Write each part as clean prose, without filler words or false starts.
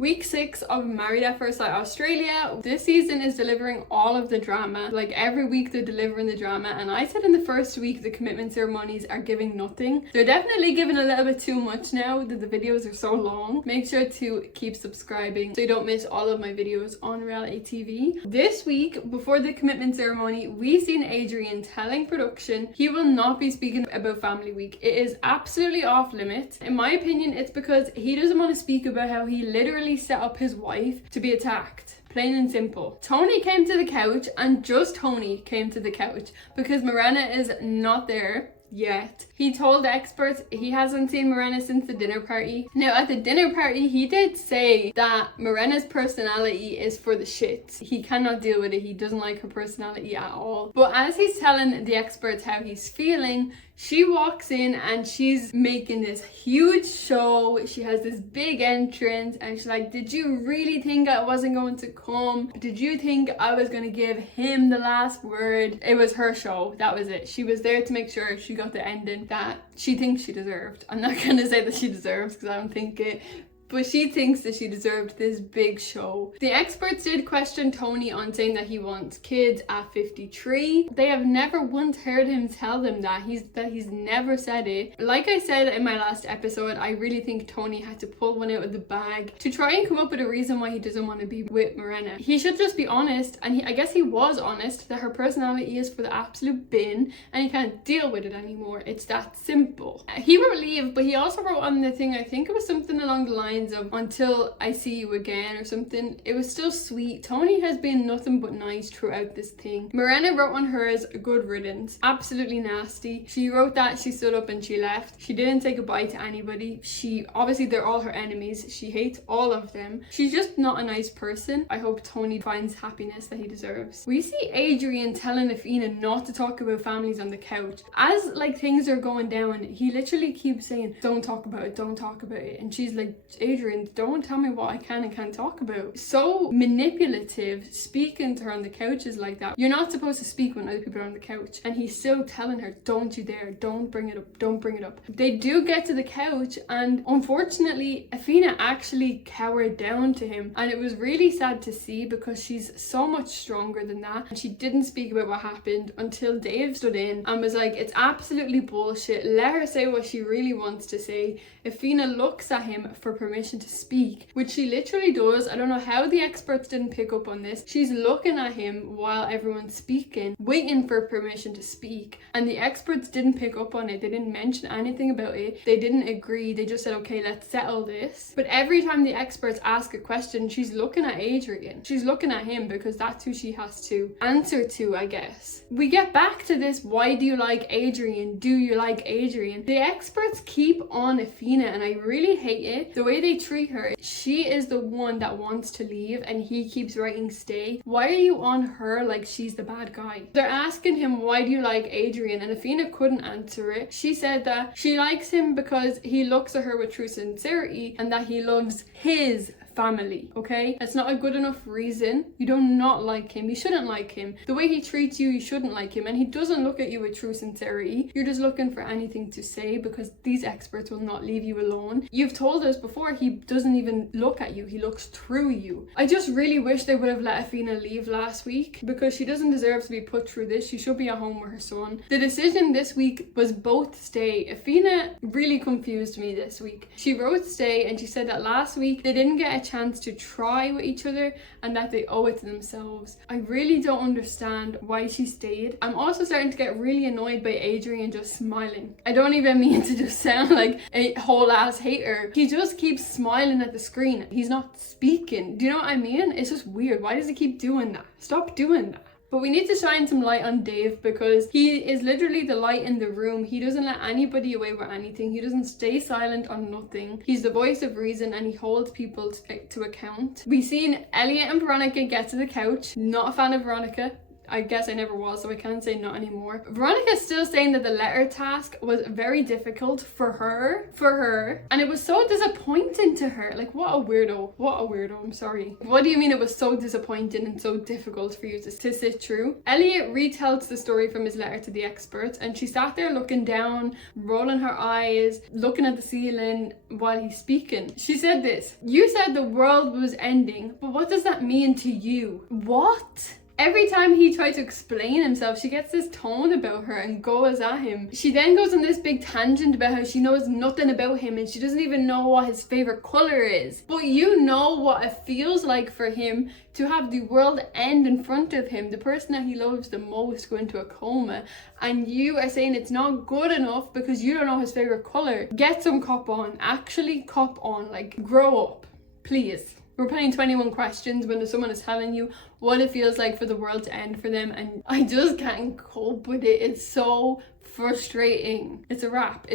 Week 6 of Married at First Sight Australia. This season is delivering all of the drama. Like every week they're delivering the drama, and I said in the first week the commitment ceremonies are giving nothing. They're definitely giving a little bit too much now that the videos are so long. Make sure to keep subscribing so you don't miss all of my videos on reality TV. This week, before the commitment ceremony, we seen Adrien telling production he will not be speaking about family week. It is absolutely off limits. In my opinion, it's because he doesn't want to speak about how he literally set up his wife to be attacked. Plain and simple. Tony came to the couch, and just Tony came to the couch because Mirenna is not there yet. He told the experts he hasn't seen Mirenna since the dinner party. Now at the dinner party he did say that Mirenna's personality is for the shits. He cannot deal with it. He doesn't like her personality at all. But as he's telling the experts how he's feeling, she walks in and she's making this huge show. She has this big entrance and she's like, did you really think I wasn't going to come? Did you think I was going to give him the last word? It was her show. That was it. She was there to make sure she got the ending that she thinks she deserved. I'm not going to say that she deserves because I don't think it, but she thinks that she deserved this big show. The experts did question Tony on saying that he wants kids at 53. They have never once heard him tell them that. He's never said it. Like I said in my last episode, I really think Tony had to pull one out of the bag to try and come up with a reason why he doesn't want to be with Mirenna. He should just be honest, and I guess he was honest, that her personality is for the absolute bin and he can't deal with it anymore. It's that simple. He wrote leave, but he also wrote on the thing, I think it was something along the lines of until I see you again or something. It was still sweet. Tony has been nothing but nice throughout this thing. Mirenna wrote on hers a good riddance. Absolutely nasty. She wrote that she stood up and she left. She didn't say goodbye to anybody. Obviously they're all her enemies. She hates all of them. She's just not a nice person. I hope Tony finds happiness that he deserves. We see Adrien telling Aphina not to talk about families on the couch. As like things are going down, he literally keeps saying, don't talk about it, don't talk about it. And she's like, Adrien, don't tell me what I can and can't talk about. So manipulative, speaking to her on the couches like that. You're not supposed to speak when other people are on the couch. And he's still telling her, don't you dare, don't bring it up, don't bring it up. They do get to the couch, and unfortunately Aphina actually cowered down to him, and it was really sad to see because she's so much stronger than that. And she didn't speak about what happened until Dave stood in and was like, it's absolutely bullshit, let her say what she really wants to say. Aphina looks at him for permission to speak, which she literally does. I don't know how the experts didn't pick up on this. She's looking at him while everyone's speaking, waiting for permission to speak, and the experts didn't pick up on it. They didn't mention anything about it. They didn't agree. They just said, okay, let's settle this. But every time the experts ask a question, she's looking at Adrien. She's looking at him because that's who she has to answer to, I guess. We get back to this, why do you like Adrien? Do you like Adrien? The experts keep on Aphina, and I really hate it. The way they treat her, she is the one that wants to leave and he keeps writing stay. Why are you on her like she's the bad guy? They're asking him, why do you like Adrien? And Aphina couldn't answer it. She said that she likes him because he looks at her with true sincerity and that he loves his family. Okay, that's not a good enough reason. You do not like him. You shouldn't like him. The way he treats you, you shouldn't like him. And he doesn't look at you with true sincerity. You're just looking for anything to say because these experts will not leave you alone. You've told us before he doesn't even look at you. He looks through you. I just really wish they would have let Aphina leave last week because she doesn't deserve to be put through this. She should be at home with her son. The decision this week was both stay. Aphina really confused me this week. She wrote stay and she said that last week they didn't get a chance to try with each other and that they owe it to themselves. I really don't understand why she stayed. I'm also starting to get really annoyed by Adrien just smiling. I don't even mean to just sound like a whole ass hater. He just keeps smiling at the screen. He's not speaking. Do you know what I mean? It's just weird. Why does he keep doing that? Stop doing that. But we need to shine some light on Dave because he is literally the light in the room. He doesn't let anybody away with anything. He doesn't stay silent on nothing. He's the voice of reason and he holds people to account. We've seen Elliot and Veronica get to the couch. Not a fan of Veronica. I guess I never was, so I can't say not anymore. Veronica's still saying that the letter task was very difficult for her, and it was so disappointing to her. Like, what a weirdo, I'm sorry. What do you mean it was so disappointing and so difficult for you to sit through? Elliot retells the story from his letter to the experts, and she sat there looking down, rolling her eyes, looking at the ceiling while he's speaking. She said this: "You said the world was ending, but what does that mean to you?" What? Every time he tried to explain himself, she gets this tone about her and goes at him. She then goes on this big tangent about how she knows nothing about him and she doesn't even know what his favorite color is. But you know what it feels like for him to have the world end in front of him, the person that he loves the most go into a coma, and you are saying it's not good enough because you don't know his favorite color. Get some cop on. Actually cop on. Like, grow up, please. We're playing 21 questions when someone is telling you what it feels like for the world to end for them, and I just can't cope with it. It's so frustrating. It's a wrap.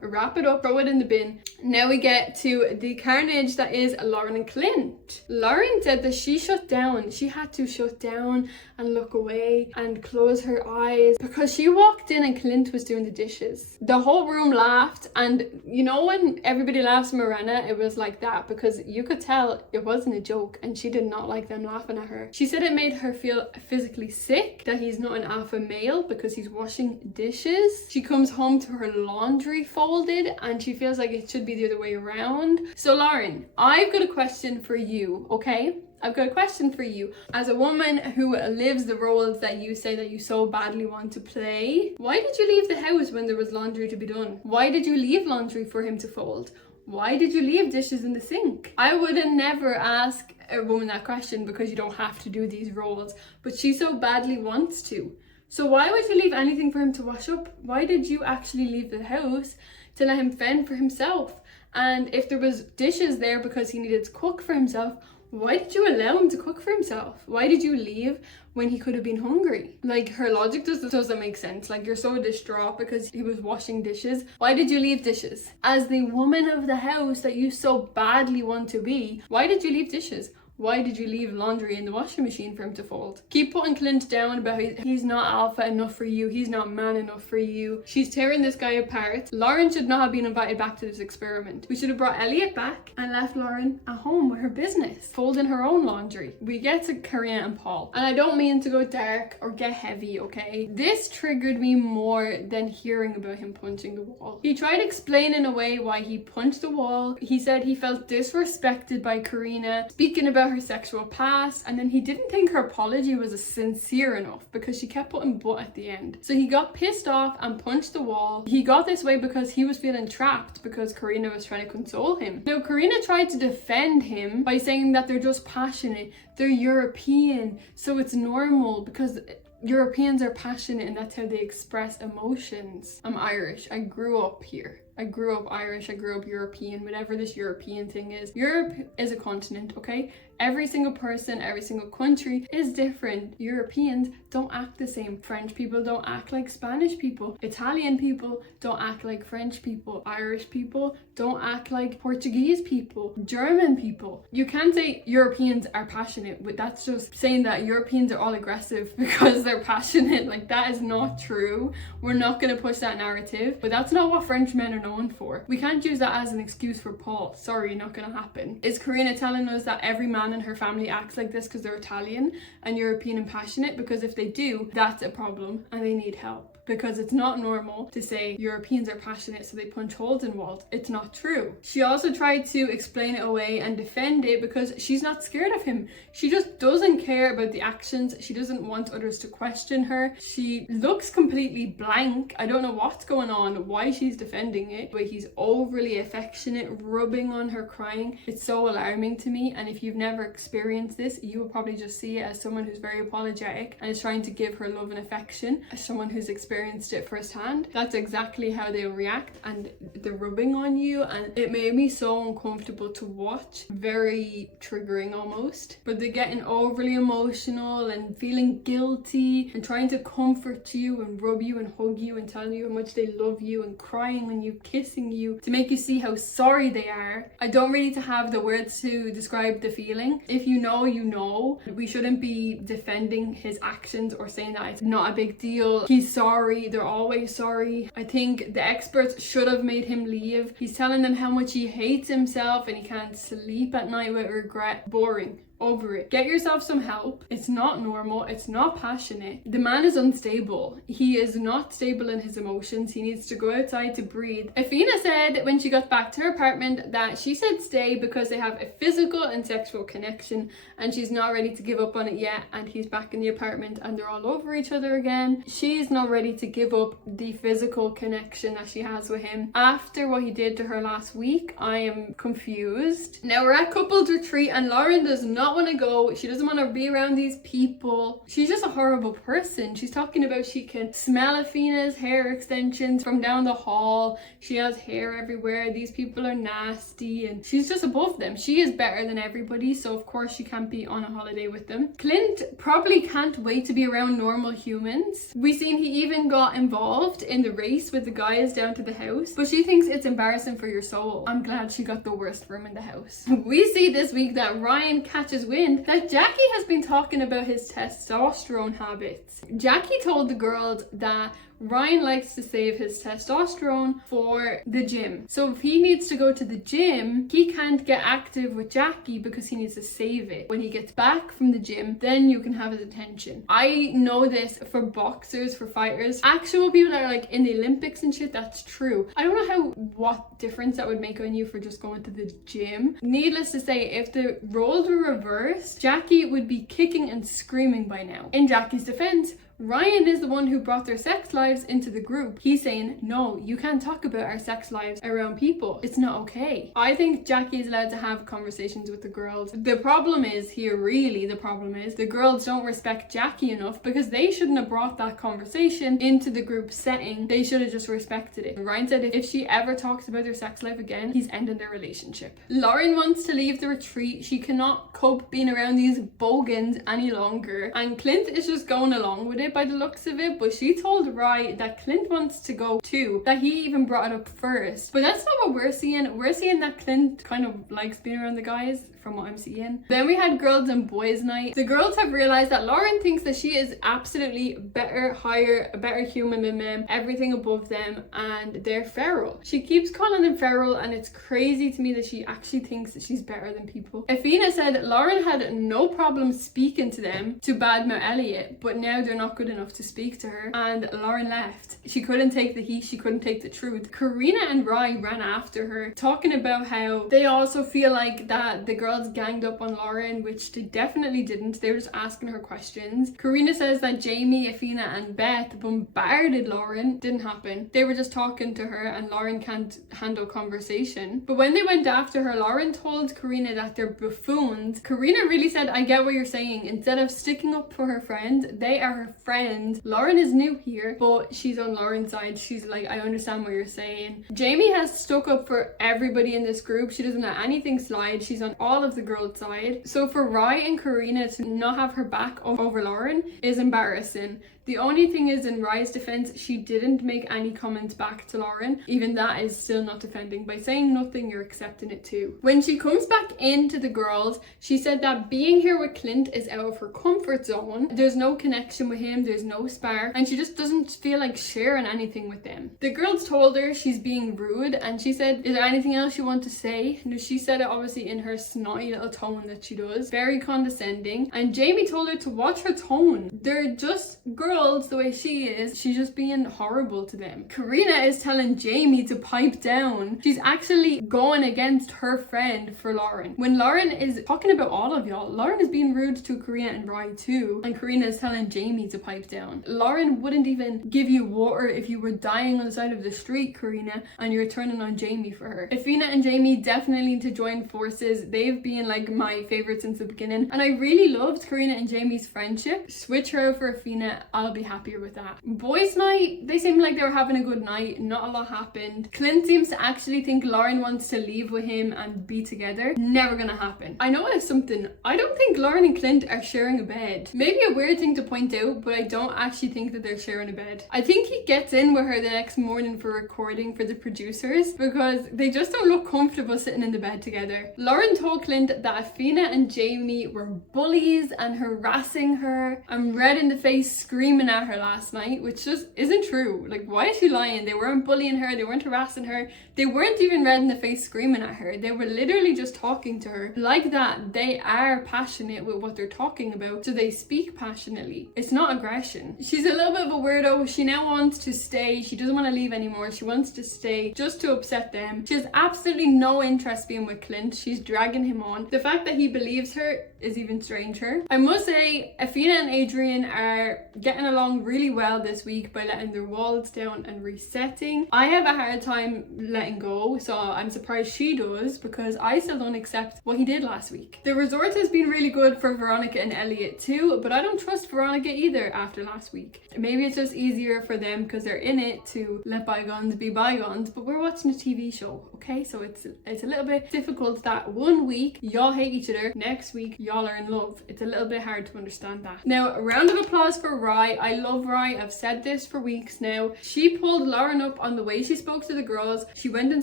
Wrap it up, throw it in the bin. Now we get to the carnage that is Lauren and Clint. Lauren said that she shut down. She had to shut down and look away and close her eyes because she walked in and Clint was doing the dishes. The whole room laughed, and you know when everybody laughs Mirenna, it was like that because you could tell it wasn't a joke and she did not like them laughing at her. She said it made her feel physically sick that he's not an alpha male because he's washing dishes. She comes home to her laundry folded and she feels like it should be the other way around. So Lauren, I've got a question for you, okay? I've got a question for you. As a woman who lives the roles that you say that you so badly want to play, why did you leave the house when there was laundry to be done? Why did you leave laundry for him to fold? Why did you leave dishes in the sink? I would never ask a woman that question because you don't have to do these roles, but she so badly wants to. So why would you leave anything for him to wash up? Why did you actually leave the house to let him fend for himself? And if there was dishes there because he needed to cook for himself, why did you allow him to cook for himself? Why did you leave when he could have been hungry? Like, her logic doesn't make sense. Like, you're so distraught because he was washing dishes. Why did you leave dishes? As the woman of the house that you so badly want to be, why did you leave dishes? Why did you leave laundry in the washing machine for him to fold? Keep putting Clint down about he's not alpha enough for you, he's not man enough for you. She's tearing this guy apart. Lauren should not have been invited back to this experiment. We should have brought Elliot back and left Lauren at home with her business, folding her own laundry. We get to Carina and Paul. And I don't mean to go dark or get heavy, okay? This triggered me more than hearing about him punching the wall. He tried explaining away why he punched the wall. He said he felt disrespected by Carina, speaking about her sexual past, and then he didn't think her apology was sincere enough because she kept putting but at the end. So he got pissed off and punched the wall. He got this way because he was feeling trapped because Carina was trying to console him. Now Carina tried to defend him by saying that they're just passionate, they're European, so it's normal because Europeans are passionate and that's how they express emotions. I'm Irish. I grew up here. I grew up Irish, I grew up European, whatever this European thing is. Europe is a continent, okay? Every single person, every single country is different. Europeans don't act the same. French people don't act like Spanish people. Italian people don't act like French people. Irish people don't act like Portuguese people. German people. You can't say Europeans are passionate, but that's just saying that Europeans are all aggressive because they're passionate. Like, that is not true. We're not going to push that narrative, but that's not what French men are known for. We can't use that as an excuse for Paul. Sorry, not going to happen. Is Carina telling us that every man in her family acts like this because they're Italian and European and passionate? Because if they do, that's a problem and they need help. Because it's not normal to say Europeans are passionate so they punch holes in walls. It's not true. She also tried to explain it away and defend it because she's not scared of him. She just doesn't care about the actions. She doesn't want others to question her. She looks completely blank. I don't know what's going on, why she's defending it, but he's overly affectionate, rubbing on her, crying. It's so alarming to me, and if you've never experienced this, you will probably just see it as someone who's very apologetic and is trying to give her love and affection, as someone who's experienced experienced it firsthand, that's exactly how they'll react, and they're rubbing on you, and it made me so uncomfortable to watch. Very triggering almost. But they're getting overly emotional and feeling guilty and trying to comfort you and rub you and hug you and tell you how much they love you and crying on you, kissing you to make you see how sorry they are. I don't really have the words to describe the feeling. If you know, you know. We shouldn't be defending his actions or saying that it's not a big deal. He's sorry. They're always sorry. I think the experts should have made him leave. He's telling them how much he hates himself and he can't sleep at night with regret. Boring. Over it. Get yourself some help. It's not normal. It's not passionate. The man is unstable. He is not stable in his emotions. He needs to go outside to breathe. Aphina said when she got back to her apartment that she said stay because they have a physical and sexual connection, and she's not ready to give up on it yet, and he's back in the apartment and they're all over each other again. She's not ready to give up the physical connection that she has with him. After what he did to her last week, I am confused. Now we're at couples retreat and Lauren does not want to go. She doesn't want to be around these people. She's just a horrible person. She's talking about she can smell Aphina's hair extensions from down the hall. She has hair everywhere. These people are nasty, and she's just above them. She is better than everybody, so of course she can't be on a holiday with them. Clint probably can't wait to be around normal humans. We seen he even got involved in the race with the guys down to the house, but she thinks it's embarrassing for your soul. I'm glad she got the worst room in the house. We see this week that Ryan catches wind that Jackie has been talking about his testosterone habits. Jackie told the girls that Ryan likes to save his testosterone for the gym. So if he needs to go to the gym, he can't get active with Jackie because he needs to save it. When he gets back from the gym, then you can have his attention. I know this for boxers, for fighters, actual people that are like in the Olympics and shit, that's true. I don't know what difference that would make on you for just going to the gym. Needless to say, if the roles were reversed, Jackie would be kicking and screaming by now. In Jackie's defense, Ryan is the one who brought their sex lives into the group. He's saying, no, you can't talk about our sex lives around people. It's not okay. I think Jackie is allowed to have conversations with the girls. The problem is here, really, the problem is the girls don't respect Jackie enough because they shouldn't have brought that conversation into the group setting. They should have just respected it. Ryan said if she ever talks about their sex life again, he's ending their relationship. Lauren wants to leave the retreat. She cannot cope being around these bogans any longer. And Clint is just going along with it by the looks of it, but she told Rye that Clint wants to go too, that he even brought it up first. But that's not what we're seeing. We're seeing that Clint kind of likes being around the guys, from what I'm seeing. Then we had girls and boys night. The girls have realized that Lauren thinks that she is absolutely better, higher, a better human than them, everything above them, and they're feral. She keeps calling them feral, and it's crazy to me that she actually thinks that she's better than people. Aphina said Lauren had no problem speaking to them to badmouth Elliot, but now they're not good enough to speak to her, and Lauren left. She couldn't take the heat, she couldn't take the truth. Carina and Rye ran after her, talking about how they also feel like that the girls ganged up on Lauren, which they definitely didn't. They were just asking her questions. Carina says that Jamie, Aphina and Beth bombarded Lauren. Didn't happen. They were just talking to her, and Lauren can't handle conversation. But when they went after her, Lauren told Carina that they're buffoons. Carina really said, I get what you're saying. Instead of sticking up for her friend, they are her friend. Lauren is new here, but she's on Lauren's side. She's like, I understand what you're saying. Jamie has stuck up for everybody in this group. She doesn't let anything slide. She's on all of the girls' side. So for Rye and Carina to not have her back over Lauren is embarrassing. The only thing is, in Rye's defense, she didn't make any comments back to Lauren. Even that is still not defending. By saying nothing, you're accepting it too. When she comes back into the girls, she said that being here with Clint is out of her comfort zone. There's no connection with him, there's no spark, and she just doesn't feel like sharing anything with them. The girls told her she's being rude, and she said, is there anything else you want to say? No, she said it obviously in her snotty little tone that she does. Very condescending. And Jamie told her to watch her tone. They're just girls the way she is. She's just being horrible to them. Carina is telling Jamie to pipe down. She's actually going against her friend for Lauren. When Lauren is talking about all of y'all, Lauren is being rude to Carina and Rye too, and Carina is telling Jamie to pipe down. Lauren wouldn't even give you water if you were dying on the side of the street, Carina, and you're turning on Jamie for her. Aphina and Jamie definitely need to join forces. They've been like my favorite since the beginning, and I really loved Carina and Jamie's friendship. Switch her out for Aphina. I'll be happier with that. Boys' night, they seemed like they were having a good night. Not a lot happened. Clint seems to actually think Lauren wants to leave with him and be together. Never gonna happen. I noticed something. I don't think Lauren and Clint are sharing a bed. Maybe a weird thing to point out, but I don't actually think that they're sharing a bed. I think he gets in with her the next morning for recording for the producers because they just don't look comfortable sitting in the bed together. Lauren told Clint that Aphina and Jamie were bullies and harassing her and red in the face screaming at her last night, which just isn't true. Like, why is she lying? They weren't bullying her, they weren't harassing her, they weren't even red in the face screaming at her. They were literally just talking to her. Like that, they are passionate with what they're talking about, so they speak passionately. It's not aggression. She's a little bit of a weirdo. She now wants to stay. She doesn't want to leave anymore. She wants to stay just to upset them. She has absolutely no interest being with Clint. She's dragging him on. The fact that he believes her is even stranger. I must say, Aphina and Adrien are getting along really well this week by letting their walls down and resetting. I have a hard time letting go, so I'm surprised she does because I still don't accept what he did last week. The resort has been really good for Veronica and Elliot too, but I don't trust Veronica either after last week. Maybe it's just easier for them because they're in it to let bygones be bygones, but we're watching a TV show, okay? So it's a little bit difficult that one week y'all hate each other, next week y'all are in love. It's a little bit hard to understand that. Now, a round of applause for Rye. I love Rye. I've said this for weeks now. She pulled Lauren up on the way she spoke to the girls. She went and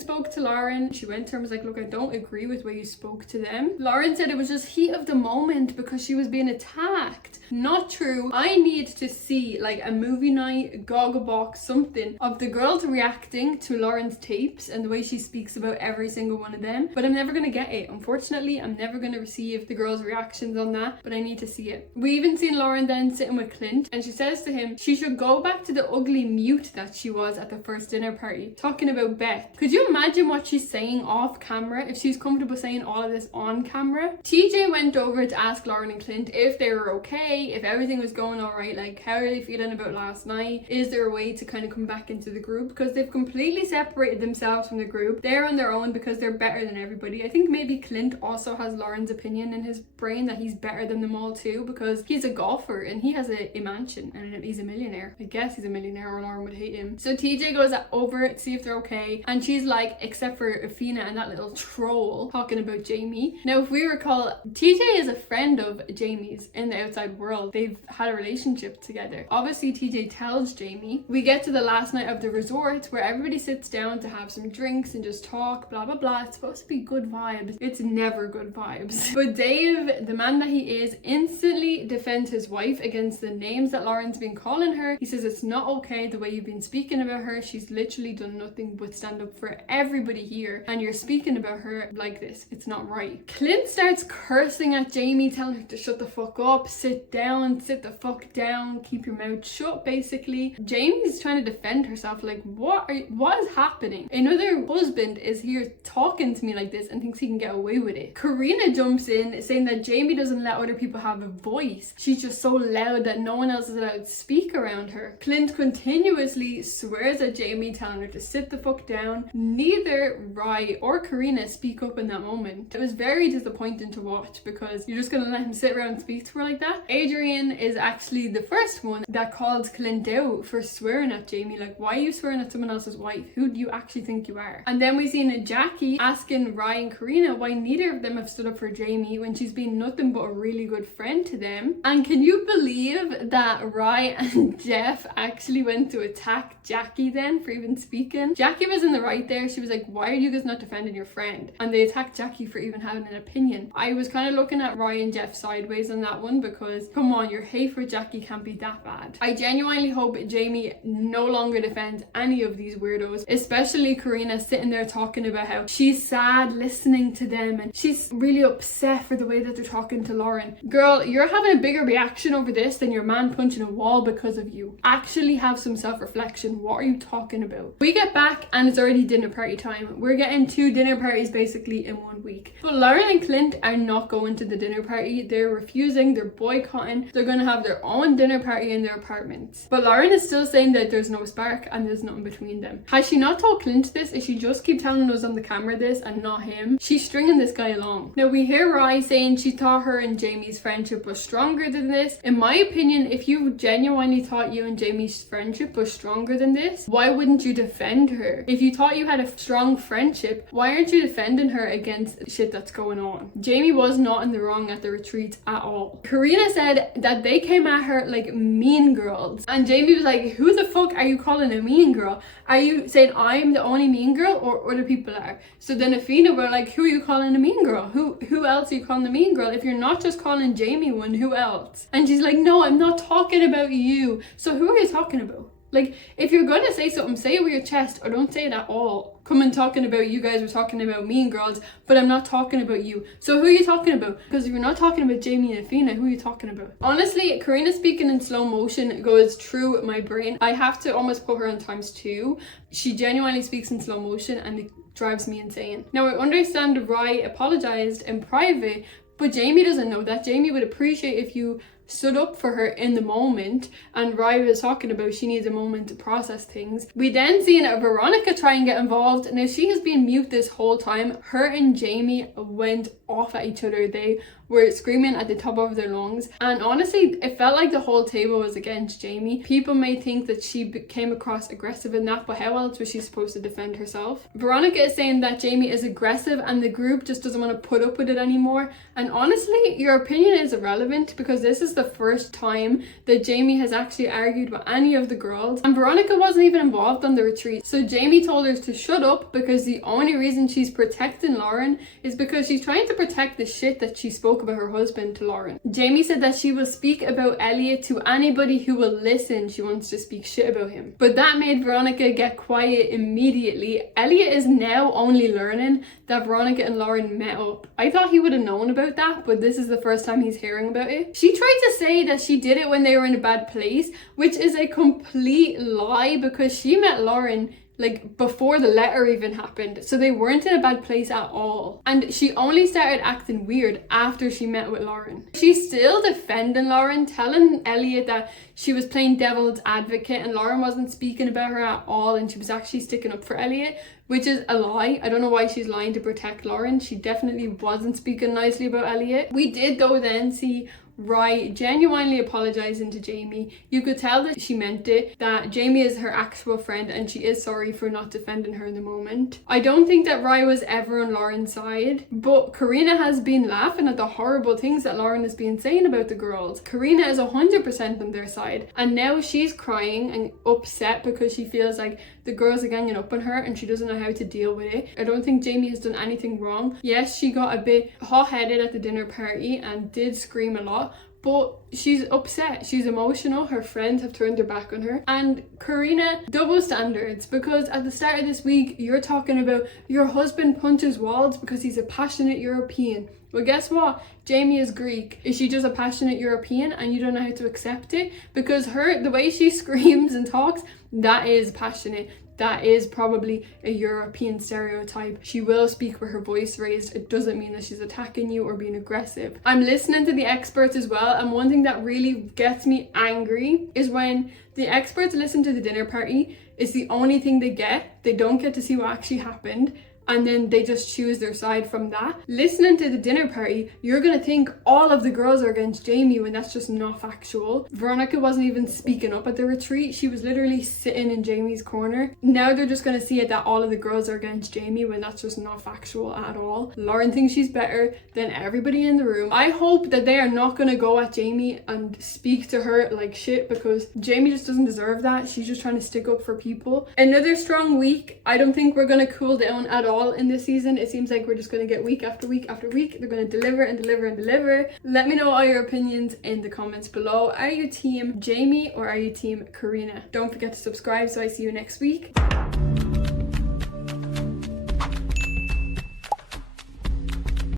spoke to Lauren. She went to her and was like, look, I don't agree with the way you spoke to them. Lauren said it was just heat of the moment because she was being attacked. Not true. I need to see like a movie night, goggle box, something of the girls reacting to Lauren's tapes and the way she speaks about every single one of them, but I'm never gonna get it. Unfortunately, I'm never gonna receive the girls' reactions on that, but I need to see it. We even seen Lauren then sitting with Clint and she says to him she should go back to the ugly mute that she was at the first dinner party, talking about Beth. Could you imagine what she's saying off camera if she's comfortable saying all of this on camera? TJ went over to ask Lauren and Clint if they were okay, if everything was going all right, like how are they feeling about last night? Is there a way to kind of come back into the group? Because they've completely separated themselves from the group. They're on their own because they're better than everybody. I think maybe Clint also has Lauren's opinion in his brain that he's better than them all too because he's a golfer and he has a mansion and he's a millionaire. I guess he's a millionaire or Lauren would hate him. So TJ goes over to see if they're okay and she's like, except for Aphina and that little troll talking about Jamie. Now if we recall, TJ is a friend of Jamie's in the outside world. They've had a relationship together. Obviously TJ tells Jamie. We get to the last night of the resort where everybody sits down to have some drinks and just talk, blah blah blah. It's supposed to be good vibes. It's never good vibes. But Dave, the man that he is, instantly defends his wife against the names that Lauren's been calling her. He says it's not okay the way you've been speaking about her. She's literally done nothing but stand up for everybody here and you're speaking about her like this. It's not right. Clint starts cursing at Jamie, telling her to shut the fuck up, sit down, sit the fuck down, keep your mouth shut basically. Jamie's trying to defend herself like what is happening? Another husband is here talking to me like this and thinks he can get away with it. Carina jumps in saying that Jamie doesn't let other people have a voice. She's just so loud that no one else is allowed to speak around her. Clint continuously swears at Jamie, telling her to sit the fuck down. Neither Rye or Carina speak up in that moment. It was very disappointing to watch because you're just gonna let him sit around and speak to her like that. Adrien is actually the first one that called Clint out for swearing at Jamie. Like, why are you swearing at someone else's wife? Who do you actually think you are? And then we seen Jackie asking Rye and Carina why neither of them have stood up for Jamie when she's been nothing but a really good friend to them. And can you believe that Rye and Jeff actually went to attack Jackie then for even speaking? Jackie was in the right there. She was like, why are you guys not defending your friend? And they attacked Jackie for even having an opinion. I was kind of looking at Rye and Jeff sideways on that one because come on, your hate for Jackie can't be that bad. I genuinely hope Jamie no longer defends any of these weirdos, especially Carina sitting there talking about how she's sad listening to them and she's really upset for the way that they're talking to Lauren. Girl, you're having a bigger reaction over this than your man punching a wall because of you. Actually have some self-reflection. What are you talking about? We get back and it's already dinner party time. We're getting 2 dinner parties basically in 1 week. But Lauren and Clint are not going to the dinner party. They're refusing. They're boycotting boycotting. They're gonna have their own dinner party in their apartments. But Lauren is still saying that there's no spark and there's nothing between them. Has she not told Clint this? Is she just keep telling us on the camera this and not him? She's stringing this guy along. Now we hear Rye saying she thought her and Jamie's friendship was stronger than this. In my opinion, if you genuinely thought you and Jamie's friendship was stronger than this, why wouldn't you defend her? If you thought you had a strong friendship, why aren't you defending her against shit that's going on? Jamie was not in the wrong at the retreat at all. Carina said that they came at her like mean girls, and Jamie was like, who the fuck are you calling a mean girl? Are you saying I'm the only mean girl or other people are? So then Aphina were like, who are you calling a mean girl? Who else are you calling a mean girl? If you're not just calling Jamie one, who else? And she's like, no, I'm not talking about you. So who are you talking about? Like, if you're gonna say something, say it with your chest, or don't say it at all. Come and talking about, you guys were talking about mean girls, but I'm not talking about you. So who are you talking about? Because if you're not talking about Jamie and Aphina, who are you talking about? Honestly, Carina speaking in slow motion goes through my brain. I have to almost put her on ×2. She genuinely speaks in slow motion and it drives me insane. Now I understand Rye apologized in private, but Jamie doesn't know that. Jamie would appreciate if you stood up for her in the moment, and Rye was talking about she needs a moment to process things. We then seen Veronica try and get involved. Now she has been mute this whole time. Her and Jamie went off at each other. They were screaming at the top of their lungs, and honestly it felt like the whole table was against Jamie. People may think that she came across aggressive in that, but how else was she supposed to defend herself? Veronica is saying that Jamie is aggressive and the group just doesn't want to put up with it anymore, and honestly your opinion is irrelevant because this is the first time that Jamie has actually argued with any of the girls, and Veronica wasn't even involved on the retreat. So Jamie told her to shut up because the only reason she's protecting Lauren is because she's trying to protect the shit that she spoke about her husband to Lauren. Jamie said that she will speak about Elliot to anybody who will listen. She wants to speak shit about him, but that made Veronica get quiet immediately. Elliot is now only learning that Veronica and Lauren met up. I thought he would have known about that, but this is the first time he's hearing about it. She tried to say that she did it when they were in a bad place, which is a complete lie because she met Lauren like before the letter even happened, so they weren't in a bad place at all, and she only started acting weird after she met with Lauren. She's still defending Lauren, telling Elliot that she was playing devil's advocate and Lauren wasn't speaking about her at all and she was actually sticking up for Elliot, which is a lie. I don't know why she's lying to protect Lauren. She definitely wasn't speaking nicely about Elliot. We did though then see Rye genuinely apologizing to Jamie. You could tell that she meant it, that Jamie is her actual friend and she is sorry for not defending her in the moment. I don't think that Rye was ever on Lauren's side, but Carina has been laughing at the horrible things that Lauren has been saying about the girls. Carina is 100% on their side, and now she's crying and upset because she feels like the girls are ganging up on her and she doesn't know how to deal with it. I don't think Jamie has done anything wrong. Yes, she got a bit hot-headed at the dinner party and did scream a lot, but she's upset, she's emotional, her friends have turned their back on her. And Carina, double standards, because at the start of this week you're talking about your husband punches walls because he's a passionate European. Well, guess what? Jamie is Greek. Is she just a passionate European and you don't know how to accept it? Because the way she screams and talks, that is passionate. That is probably a European stereotype. She will speak with her voice raised. It doesn't mean that she's attacking you or being aggressive. I'm listening to the experts as well, and one thing that really gets me angry is when the experts listen to the dinner party. It's the only thing they get. They don't get to see what actually happened, and then they just choose their side from that. Listening to the dinner party, you're gonna think all of the girls are against Jamie when that's just not factual. Veronica wasn't even speaking up at the retreat. She was literally sitting in Jamie's corner. Now they're just gonna see it that all of the girls are against Jamie when that's just not factual at all. Lauren thinks she's better than everybody in the room. I hope that they are not gonna go at Jamie and speak to her like shit, because Jamie just doesn't deserve that. She's just trying to stick up for people. Another strong week. I don't think we're gonna cool down at all in this season. It seems like we're just going to get week after week after week. They're going to deliver and deliver and deliver. Let me know all your opinions in the comments below. Are you team Jamie or are you team Carina? Don't forget to subscribe so I see you next week.